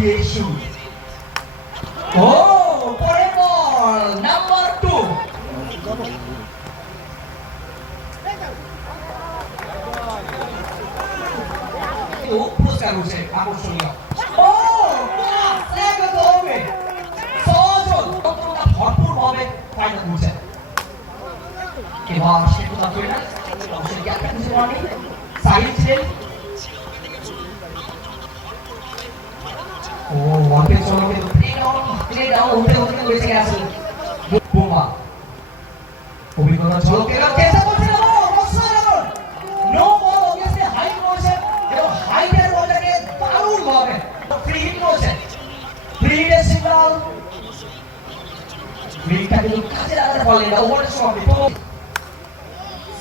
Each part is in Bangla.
দিয়ে শুরু। ও পরে বল নাম্বার 2 পুরস্কার হচ্ছে আকর্ষণীয়। ও একদমই সজল ততটা ভরপুর ভাবে ফাইনাল করছে। এবার সে কথা কই না অবশ্যই ক্যাপ্টেন হিসেবে সাহিল ছিলেন। ও ওয়াকে চলো কিন্তু প্লে ডাউন হতে হতে হয়েছে গেছে বোমা অভিজ্ঞতা চলো কেন চেষ্টা করছে না নো বল অবভিয়াসলি হাই করছে এবং হাইটের বলটাকে দারুণ ভাবে ফ্রি হিট করছে। ফ্রি হিটের সিগন্যাল ফ্রিটা কিন্তু কাজে লাগাতে পারলেন না। ওভারের সময় তো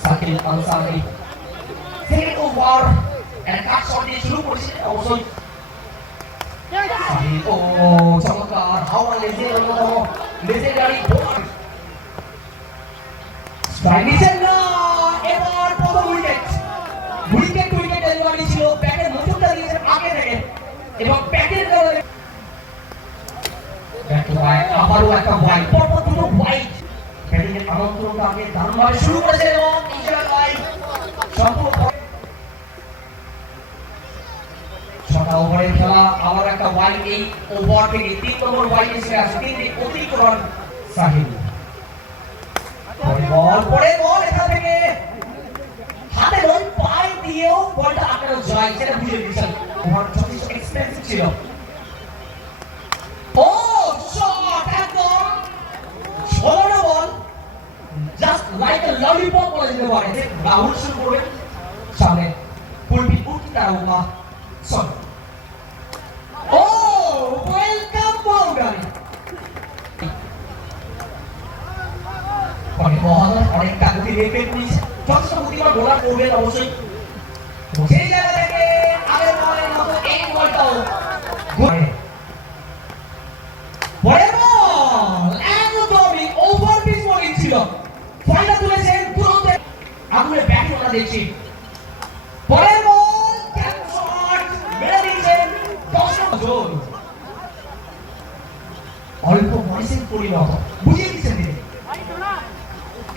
Sakil Ansari second over end cut shot দিয়ে শুরু করেছে অবশ্যই। ও চমৎকার হাওয়া লেজেন্ডারি বোলার স্ট্রাইক নিচ্ছেন না। এবার প্রথম উইকেট ডেলিভারি ছিল ব্যাটের মুখটা দিয়েছেন আগে থেকে এবং ব্যাটের কারণে আবারও একটা ওয়াইড পরপর দুটো ওয়াইড ব্যাটিং এর আমন্ত্রণটা আগে দারুণভাবে শুরু করেছে এবং এই জায়গায় সম্পূর্ণ ছটা ওভারের খেলা আবার একটা ওয়াইড। এই ওভার থেকে 3 নম্বর ওয়াইড এসে আসে 3 অতিরিক্ত রান সাহিল। পরে বল এখান থেকে হাতে বল পায়ে দিয়েও বলটা আটকানো যায় সেটা বুঝে দিয়েছেন। ওভার যথেষ্ট এক্সপেন্সিভ ছিল। ও শট একদম ছোট বল জাস্ট লাইক আ ললিপপ বলা যেতে পারে। রাহুল শুরু করবেন সামনে কুলবি উঠতা হুয়া শট। ও ওয়েলকাম বাউন্ডারি অনেক বল অনেক কাগজি রেপে নিয়েছে যথেষ্ট বুদ্ধিমান বোলার করবেন অবশ্যই। সেই জায়গা থেকে আগের বলের মতো এই বলটাও পরে বল একদমই ওভার পিচ বোলিং ছিল। ফাইনাল তুলেছেন তুরন্ত আগুনে ব্যাটিং আমরা দেখছি। পরে বল ক্যাচ শট মেরে দিয়েছেন 10 নম্বর অল্প বয়সের পরিণত বুঝিয়ে দিচ্ছেন তিনি।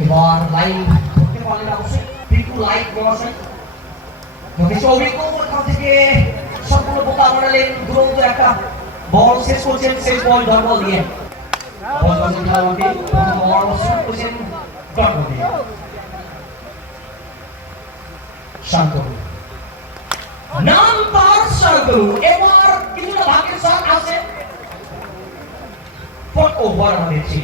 এবার লাইন ধরতে পারলেন অবশ্যই পিকু লাইট বসাই যথেষ্ট অভিজ্ঞ ওখান থেকে সম্পূর্ণ বোকা বানালেন দুরন্ত একটা বল শেষ করছেন শেষ বল ডট বল দিয়ে শান্ত নাম্বার শান্ত। এবার কিছুটা ভাগ্যের সাথ আছে ফোর্থ ওভার আমরা দেখছি।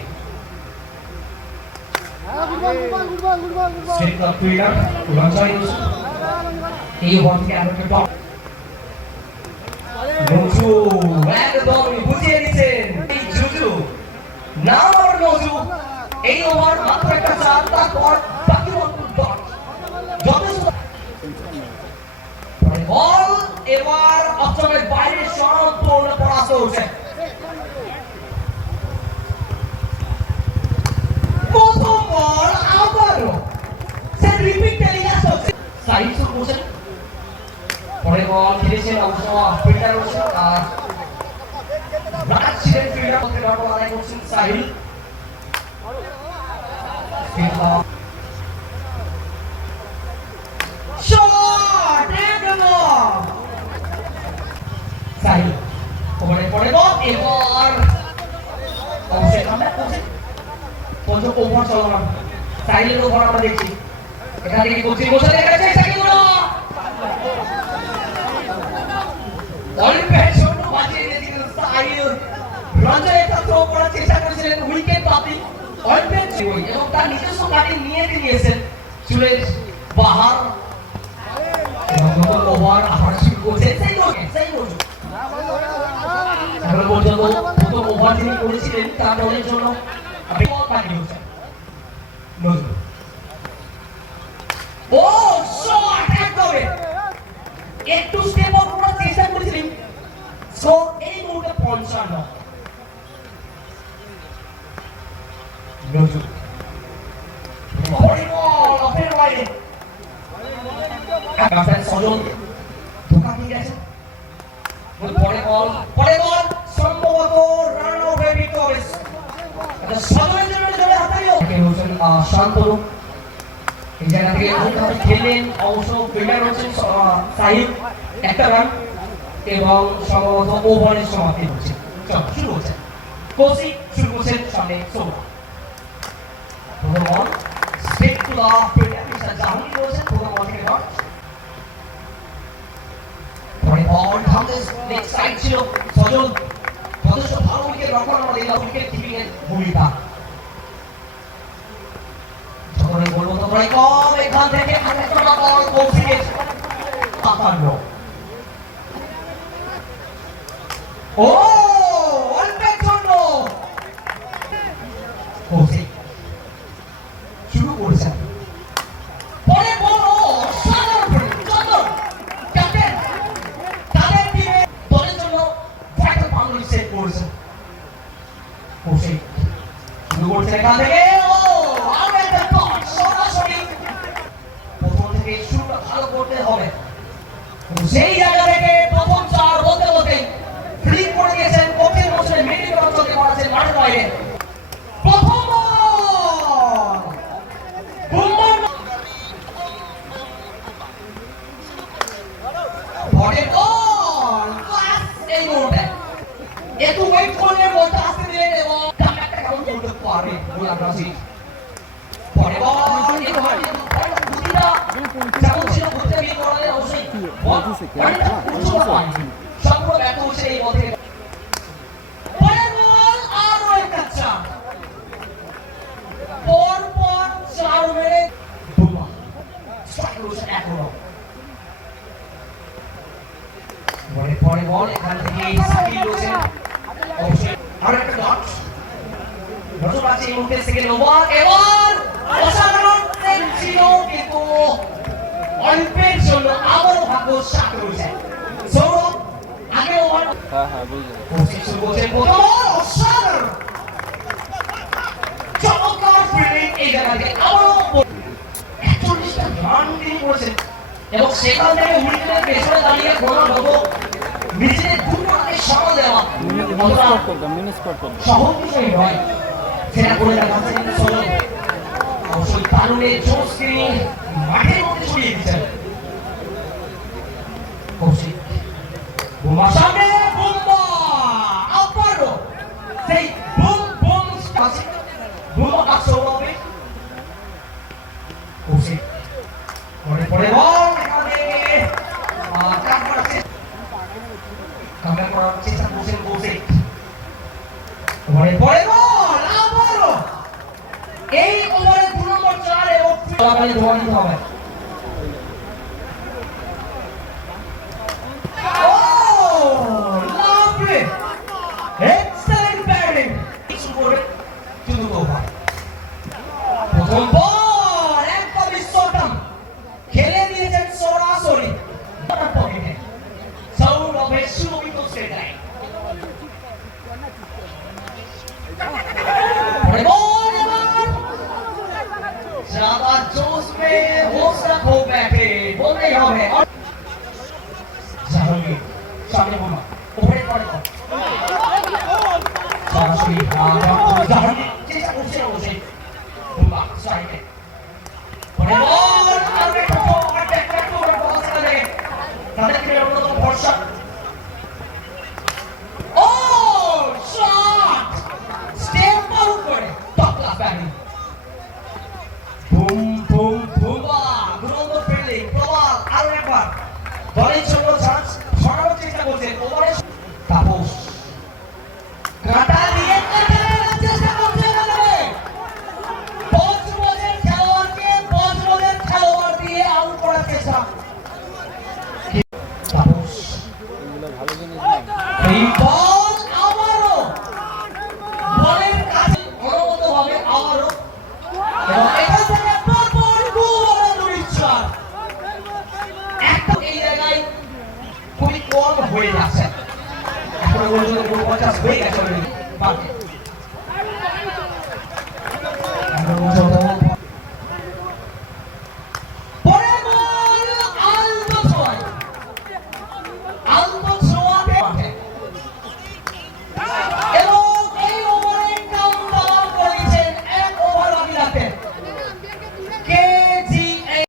সেটা প্লেয়ার লঞ্চাই এই ওভার থেকে আমরা টপ নজু একদম বুঝিয়ে দিচ্ছেন এই জুজু নাম্বার নজু এই ওভার মাত্র একটা চার তারপর বাকি ডট যথেষ্ট বল এবার অপশনের বাইরে সম্পূর্ণ পরাস্ত হচ্ছে। প্রথম বল আবারও সে রিপিট টেলিকাস্ট হচ্ছে সাইড শুরু করছেন। পরে বল খেলেছেন অবশ্য ফিল্ডার হচ্ছে আর রাজ ছিলেন ফিল্ডার মধ্যে ডট বল আদায় করছেন সাহিল। শট একদম সাহিল ওভারে পরে বল এবার অবশ্যই আমরা করছি পঞ্চম ওভার চলমান সাহিলের ওভার আমরা দেখছি। এখান থেকে কোচিং বসে দেখা যাচ্ছে সাহিল অলিম্পিয়াড শট বাজিয়ে দিয়েছিলেন সাহিল। রঞ্জয় একটা থ্রো করার চেষ্টা করেছিলেন উইকেট বাতিল অলিম্পিয়াড ওই এবং তার নিজস্ব কাটিং নিয়ে নিয়েছেন সুরেশ বাহার এবং নতুন ওভার আবার শুরু করছেন সেই লোক এখন পর্যন্ত প্রথম ওভার তিনি করেছিলেন তার দলের জন্য আপনি বল বাকি হচ্ছে নজরুল। ও শট একদম একটু স্টেপ আউট করার চেষ্টা করেছিলেন সো এই মুহূর্তে 55 নজরুল বল অফের বাইরে কাছে সজল ধোকা দিয়ে গেছে পরে বল সম্ভবত রান আউট হয়ে বিক্ট হবে। এটা সজনের জন্য জোরে হাতালিও কে হোসেন শান্তনু এই জায়গা থেকে খেলেন অবশ্য ফিল্ডার হচ্ছেন সাহিব একটা রান এবং সম্ভবত ওভারের সমাপ্তি হচ্ছে। চল শুরু হচ্ছে কোসি শুরু করছেন সামনে সোমা প্রথম ball straight to the fielder mister Jahangir রয়েছেন প্রথম বল থেকে নট পরে বল ধামদের নেক্সট সাইড ছিল সজল যথেষ্ট ভালো উইকেট রক্ষণ আমাদের এই উইকেট কিপিং এর ভূমিকা যখন বলবো তো প্রায় কম এখান থেকে একটা বল কোসিকে পাকানো ও অল্পের জন্য কোসি শুরু করেছেন পরে বল সাধারণ চন্দন ক্যাপ্টেন তাদের টিমে দলের জন্য ফাইটাল বাউন্ডারি সেট করেছেন কোসি শুরু করছেন এখান থেকে ও আর একটা টচ সরাসরি প্রথম থেকে শুরুটা ভালো করতে হবে সেই জায়গা থেকে প্রথম চার বলতে বলতে ফ্লিক করে দিয়েছেন কোচের মোশনে মিডিল অঞ্চলে করেছেন মাঠের বাইরে প্রথম বল ক্লাস এই মুহূর্তে একটু ওয়েট করলে বলটা আসতে দিলেন এবং একটা কাউন্ট করতে পারবে গোলাম রাশিদ পরে বল এই বুদ্ধিটা যেমন ছিল বুঝতে বিয়ে করালে অবশ্যই সম্পূর্ণ ব্যর্থ হচ্ছে এই বল থেকে পরে বল আরো একটা চার পর চার মেরে বুমা স্ট্রাইক রয়েছে এখনো পরে বল এখান থেকে স্কিল রয়েছে অবশ্যই আরো একটা ডট নজর আছে এই মুহূর্তে সেকেন্ড ওভার এবার অসাধারণ ছিল কিন্তু অল্পের জন্য আবারও ভাগ্য সাথ রয়েছে সৌরভ আগে ওভার হ্যাঁ বুঝলাম কোচিং শুরু করছেন প্রথম অসাধারণ চমৎকার ফিল্ডিং এই জায়গাতে আবারও 41টা রান তিনি করেছেন এবং সেখান থেকে উইকেটের পেছনে দাঁড়িয়ে ক্রমাগত নিজেদের দুটো রানে সামাল দেওয়া সহজ বিষয় নয় সেটা করে দেখাচ্ছে কিন্তু সজল অবশ্যই তারুণের জোশ তিনি মাঠের মধ্যে ছড়িয়ে দিচ্ছেন কৌশিক বুমা সামনে বুম্বা আবারও সেই বুম বুম আছে বুমা কাছে হবে কৌশিক পরে বল এখান থেকে কাট করাচ্ছে কামব্যাক করার চেষ্টা করছেন কৌশিক পরে বল আবারও এই ওভারে 2 নম্বর 4 এবং চলাকালীন ধোয়া দিতে হবে Excellent batting. প্রথম বল একদমই শর্টম খেলে দিয়েছেন সরাসরি পকেটে সৌরভের সুমিত সেটাই ज्यादा जोश में हौसला खो बैठे बोलते ही हमें জাহাঙ্গীর সামনে বোমা ওপরে পড়ে সরাসরি জাহাঙ্গীর চেষ্টা করছে অবশ্যই বোমা সাইডে পরে বল আর একটা বল সেখানে তাদের খেলার অন্যতম ভরসা ও শট স্টেপ আউট করে top class batting boom boom Bumrah দুরন্ত ফিল্ডিং প্রবাল আর একবার দলের জন্য